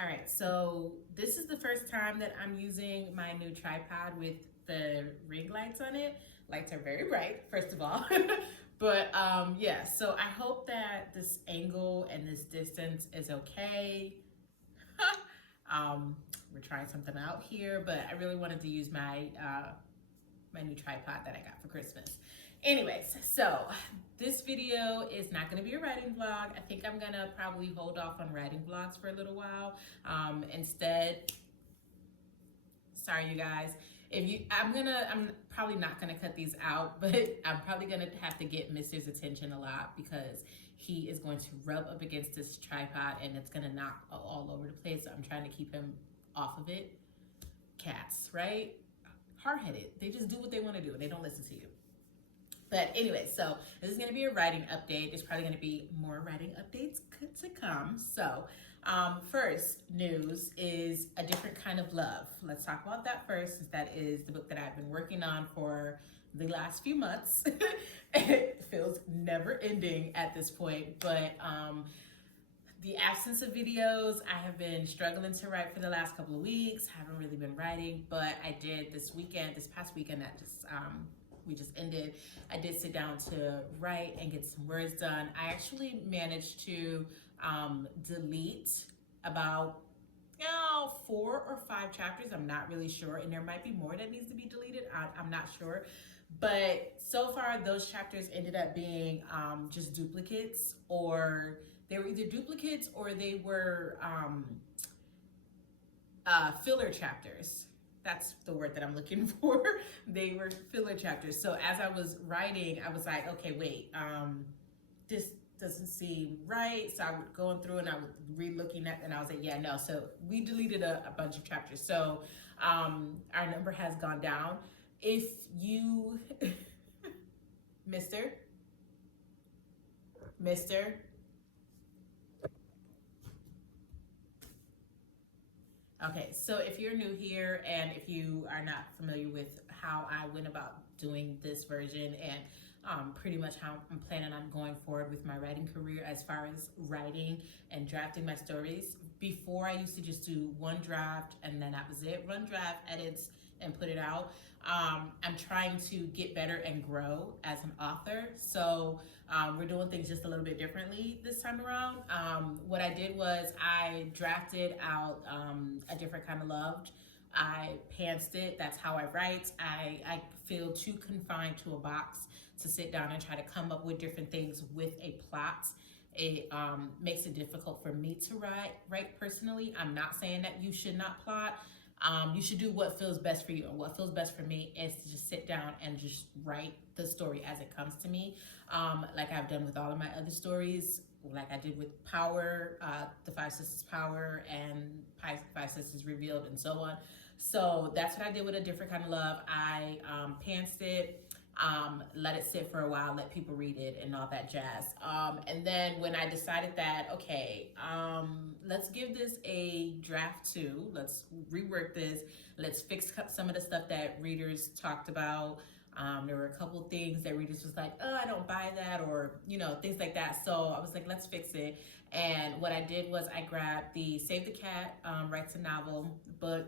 All right, so this is the first time that I'm using my new tripod with the ring lights on it. Lights are very bright, first of all. But yeah, so I hope that this angle and this distance is okay. um, we're trying something out here, but I really wanted to use my my new tripod that I got for Christmas. Anyways, so this video is not going to be a writing vlog. I think I'm going to probably hold off on writing vlogs for a little while. Instead, sorry you guys, I'm probably not gonna cut these out, but I'm probably gonna have to get Mr's attention a lot because he is going to rub up against this tripod and it's gonna knock all over the place. So I'm trying to keep him off of it. Cats, right? Hard-headed. They just do what they want to do and they don't listen to you. But anyway, so this is going to be a writing update. There's probably going to be more writing updates to come. So first news is A Different Kind of Love. Let's talk about that first, since that is the book that I've been working on for the last few months. It feels never ending at this point, but the absence of videos, I have been struggling to write for the last couple of weeks. Haven't really been writing, but I did this past weekend that just we just ended. I did sit down to write and get some words done. I actually managed to delete about 4 or 5 chapters. I'm not really sure, and there might be more that needs to be deleted. I'm not sure. But so far, those chapters ended up being just duplicates, or they were either duplicates or they were filler chapters. That's the word that I'm looking for. They were filler chapters. So as I was writing, I was like, okay, wait, this doesn't seem right. So I was going through and I was re-looking at, and I was like, yeah, no. So we deleted a bunch of chapters. So our number has gone down. If you, Mr. Okay, so if you're new here and if you are not familiar with how I went about doing this version and pretty much how I'm planning on going forward with my writing career as far as writing and drafting my stories. Before, I used to just do one draft and then that was it. Run draft, edits, and put it out. I'm trying to get better and grow as an author. So we're doing things just a little bit differently this time around. What I did was I drafted out A Different Kind of Love. I pantsed it. That's how I write. I feel too confined to a box to sit down and try to come up with different things with a plot. It makes it difficult for me to write personally. I'm not saying that you should not plot. You should do what feels best for you, and what feels best for me is to just sit down and just write the story as it comes to me, like I've done with all of my other stories, like I did with Power, the Five Sisters Power, and Five Sisters Revealed, and so on. So that's what I did with A Different Kind of Love. I pantsed it, let it sit for a while, let people read it and all that jazz. And then when I decided that, okay, let's give this a draft 2, let's rework this, let's fix some of the stuff that readers talked about. There were a couple things that readers was like, oh, I don't buy that, or, you know, things like that. So I was like, let's fix it. And what I did was I grabbed the Save the Cat, Writes a Novel book.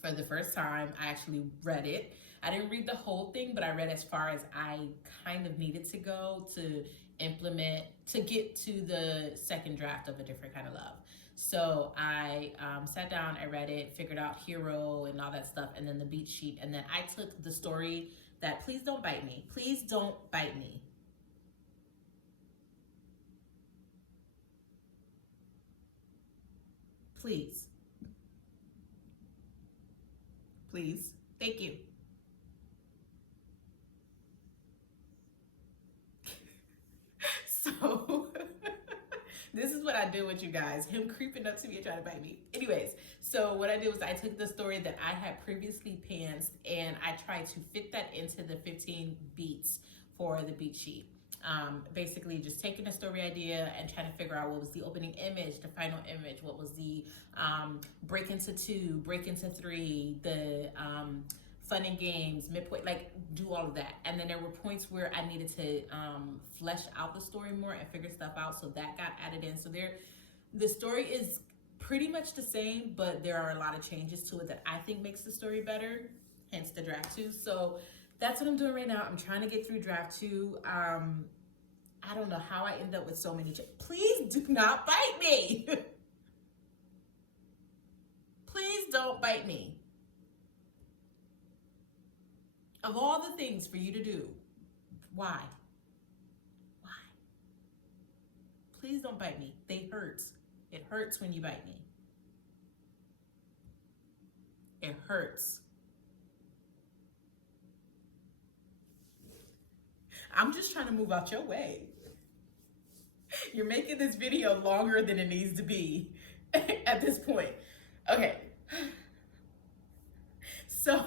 For the first time, I actually read it. I didn't read the whole thing, but I read as far as I kind of needed to go to implement, to get to the second draft of A Different Kind of Love. So I sat down, I read it, figured out hero and all that stuff, and then the beat sheet. And then I took the story that, please don't bite me. Please don't bite me. Please. Please. Thank you. So this is what I do with you guys. Him creeping up to me and trying to bite me. Anyways, so what I did was I took the story that I had previously pantsed and I tried to fit that into the 15 beats for the beat sheet. Basically just taking a story idea and trying to figure out what was the opening image, the final image, what was the break into 2, break into 3, the fun and games, midpoint, like do all of that. And then there were points where I needed to flesh out the story more and figure stuff out, so that got added in. So the story is pretty much the same, but there are a lot of changes to it that I think makes the story better, hence the draft 2. So that's what I'm doing right now. I'm trying to get through draft 2. I don't know how I end up with so many. Please do not bite me. Please don't bite me. Of all the things for you to do, why? Why? Please don't bite me. They hurt. It hurts when you bite me. It hurts. I'm just trying to move out your way. You're making this video longer than it needs to be at this point. Okay. So,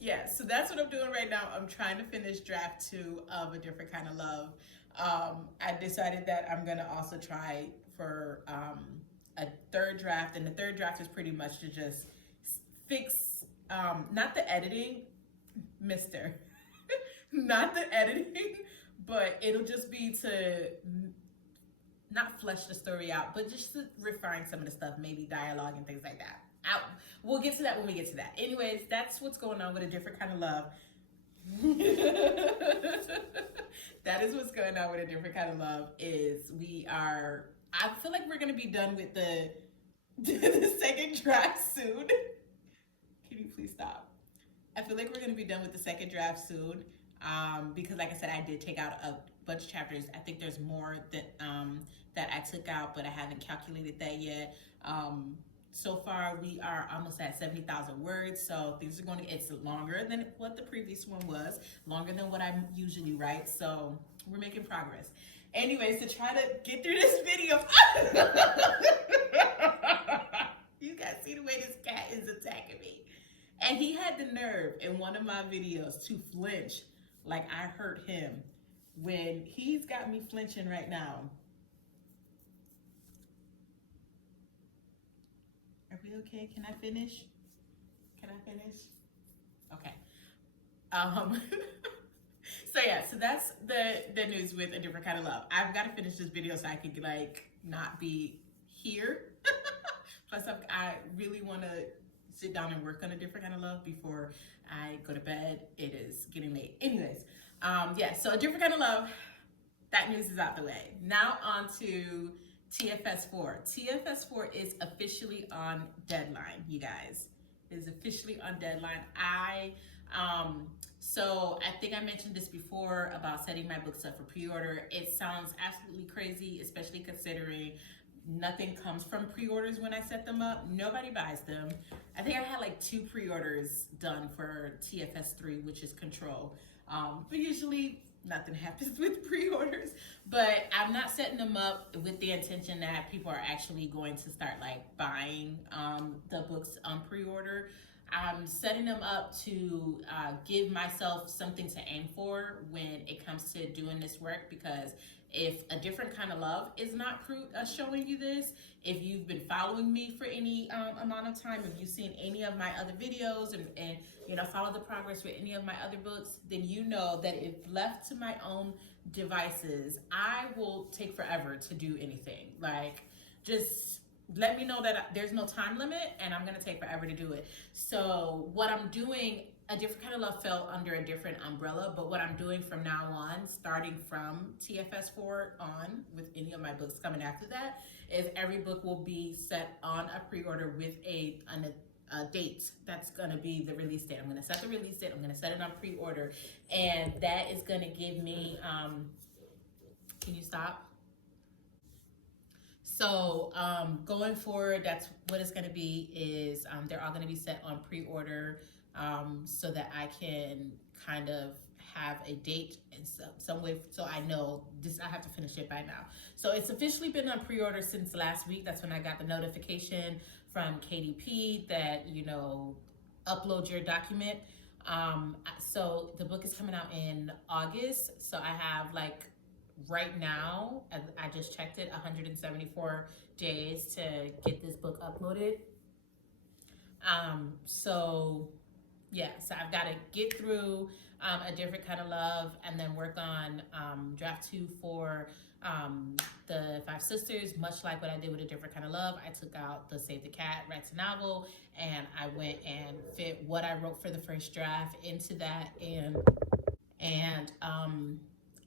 yeah, so that's what I'm doing right now. I'm trying to finish draft 2 of A Different Kind of Love. I decided that I'm gonna also try for a third draft, and the third draft is pretty much to just fix, not the editing, mister, not the editing, but it'll just be to not flesh the story out, but just to refine some of the stuff, maybe dialogue and things like that. We'll get to that when we get to that. Anyways, that's what's going on with A Different Kind of Love. That is what's going on with A Different Kind of Love. I feel like we're gonna be done with the second draft soon. Can you please stop? I feel like we're gonna be done with the second draft soon, because like I said, I did take out a bunch of chapters. I think there's more that that I took out, but I haven't calculated that yet. So far, we are almost at 70,000 words, so things are it's longer than what the previous one was, longer than what I usually write, so we're making progress. Anyways, to try to get through this video, you guys see the way this cat is attacking me. And he had the nerve in one of my videos to flinch like I hurt him, when he's got me flinching right now. Are we okay? Can I finish? Can I finish? Okay. So yeah, so that's the news with A Different Kind of Love. I've got to finish this video so I can like not be here. Plus I really want to sit down and work on A Different Kind of Love before I go to bed. It is getting late. Anyways, yeah, so A Different Kind of Love, that news is out the way. Now on to TFS4. TFS4 is officially on deadline, you guys. It is officially on deadline. So I think I mentioned this before about setting my books up for pre-order. It sounds absolutely crazy, especially considering nothing comes from pre-orders when I set them up. Nobody buys them. I think I had like 2 pre-orders done for TFS3, which is Control. But usually nothing happens with pre-orders. But I'm not setting them up with the intention that people are actually going to start like buying the books on pre-order. I'm setting them up to give myself something to aim for when it comes to doing this work, because if A Different Kind of Love is not showing you this, if you've been following me for any amount of time, if you've seen any of my other videos and you know, follow the progress with any of my other books, then you know that if left to my own devices, I will take forever to do anything. Like, just let me know that there's no time limit and I'm gonna take forever to do it. So what I'm doing, A Different Kind of Love fell under a different umbrella, but what I'm doing from now on, starting from TFS4 on, with any of my books coming after that, is every book will be set on a pre-order with a date. That's gonna be the release date. I'm gonna set the release date, I'm gonna set it on pre-order, and that is gonna give me, can you stop? So going forward, that's what it's going to be, is they're all going to be set on pre-order, so that I can kind of have a date in some way, so I know this, I have to finish it by now. So it's officially been on pre-order since last week. That's when I got the notification from KDP that, you know, upload your document. So the book is coming out in August. So I have like, right now, I just checked it, 174 days to get this book uploaded. So yeah, so I've got to get through A Different Kind of Love and then work on draft 2 for The Five Sisters, much like what I did with A Different Kind of Love, I took out the Save the Cat, Write a Novel, and I went and fit what I wrote for the first draft into that, and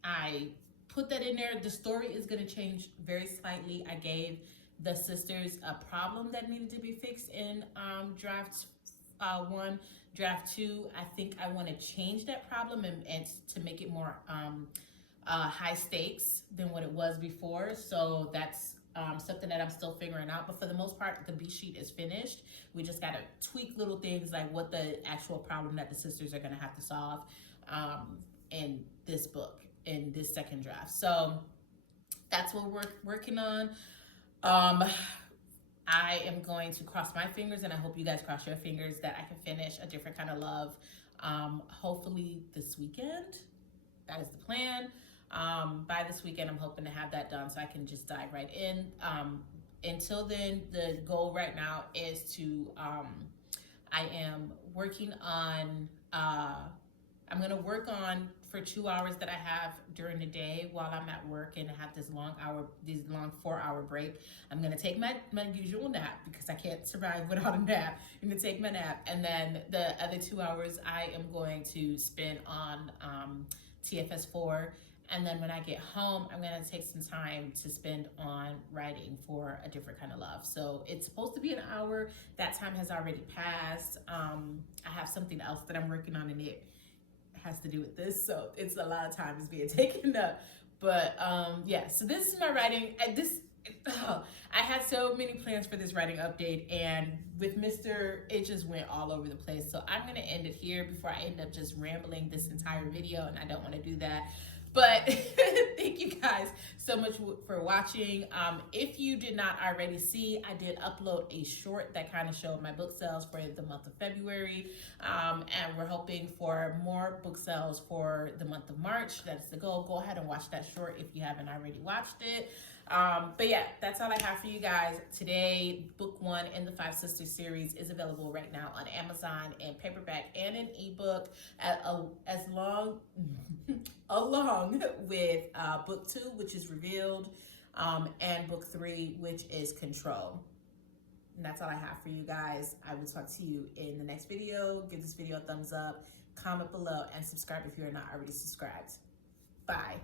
I put that in there. The story is going to change very slightly. I gave the sisters a problem that needed to be fixed in draft one. Draft two, I think I want to change that problem and to make it more high stakes than what it was before. So that's something that I'm still figuring out. But for the most part, the beat sheet is finished. We just got to tweak little things like what the actual problem that the sisters are going to have to solve in this book, in this second draft. So that's what we're working on. I am going to cross my fingers, and I hope you guys cross your fingers, that I can finish A Different Kind of Love hopefully this weekend. That is the plan. By this weekend, I'm hoping to have that done so I can just dive right in. Until then, the goal right now is to, I am working on, I'm going to work on for 2 hours that I have during the day while I'm at work and have this long 4-hour break. I'm going to take my usual nap because I can't survive without a nap. I'm going to take my nap. And then the other 2 hours I am going to spend on TFS4. And then when I get home, I'm going to take some time to spend on writing for A Different Kind of Love. So it's supposed to be an hour. That time has already passed. I have something else that I'm working on, and it has to do with this, so it's a lot of time is being taken up. But yeah, so this is my writing. I had so many plans for this writing update, and with Mr. it just went all over the place. So I'm gonna end it here before I end up just rambling this entire video, and I don't want to do that. But thank you guys so much for watching. If you did not already see, I did upload a short that kind of showed my book sales for the month of February. And we're hoping for more book sales for the month of March. That's the goal. Go ahead and watch that short if you haven't already watched it. But yeah, that's all I have for you guys today. Book one in the Five Sisters series is available right now on Amazon in paperback and in ebook, along with book two, which is Revealed, and book three, which is Control. And that's all I have for you guys. I will talk to you in the next video. Give this video a thumbs up, comment below, and subscribe if you are not already subscribed. Bye.